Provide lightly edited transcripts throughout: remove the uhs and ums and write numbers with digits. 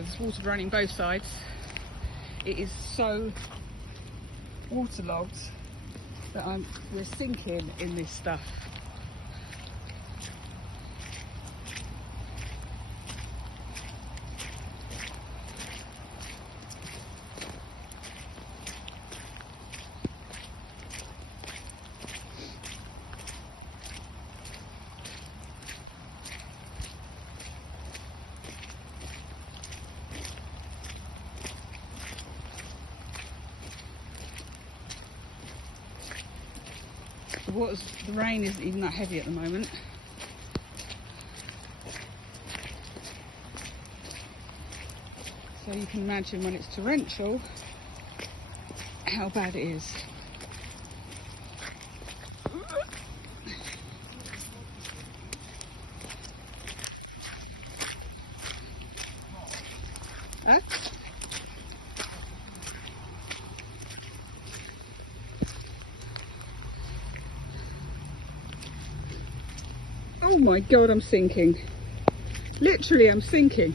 So there's water running both sides. It is so waterlogged that we're sinking in this stuff. The rain isn't even that heavy at the moment. So you can imagine when it's torrential how bad it is. Huh? Oh my God, I'm sinking. Literally, I'm sinking.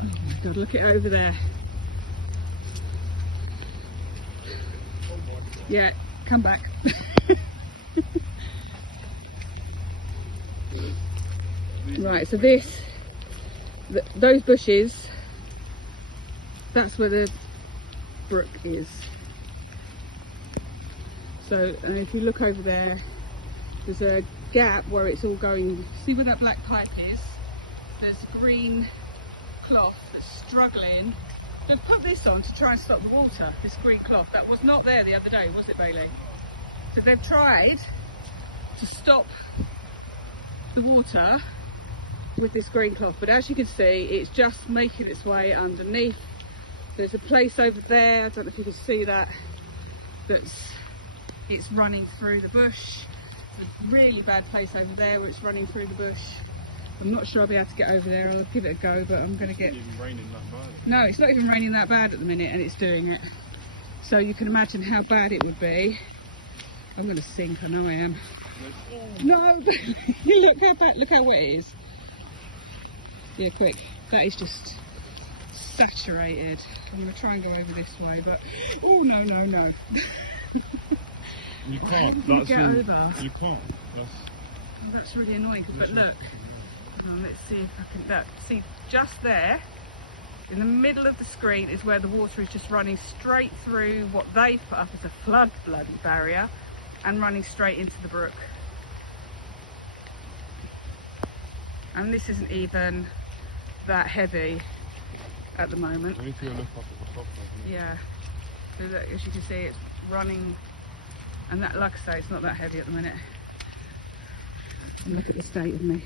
Oh my God, look it over there. Yeah, come back. Right, so those bushes, that's where the brook is. So, and if you look over there, there's a gap where it's all going. See where that black pipe is? There's a green cloth that's struggling. They've put this on to try and stop the water, this green cloth. That was not there the other day, was it, Bailey? So they've tried to stop the water with this green cloth, but as you can see, it's just making its way underneath. There's a place over there, I don't know if you can see that, it's running through the bush. There's a really bad place over there where it's running through the bush. I'm not sure I'll be able to get over there. I'll give it a go, but I'm going to get... It's not even raining that bad. No, it's not even raining that bad at the minute, and it's doing it. So you can imagine how bad it would be. I'm going to sink, I know I am. No! Look how bad, look how wet it is. Yeah, quick. That is just saturated. I'm going to try and go over this way, but... Oh, no, no, no. You can't. That's over. You can't. That's really annoying. But look, let's see if I can. Look, see, just there, in the middle of the screen, is where the water is just running straight through what they've put up as a flood bloody barrier, and running straight into the brook. And this isn't even that heavy at the moment. I need to look up at the top. Yeah. So that, as you can see, it's running. And that, like I say, it's not that heavy at the minute. And look at the state of me.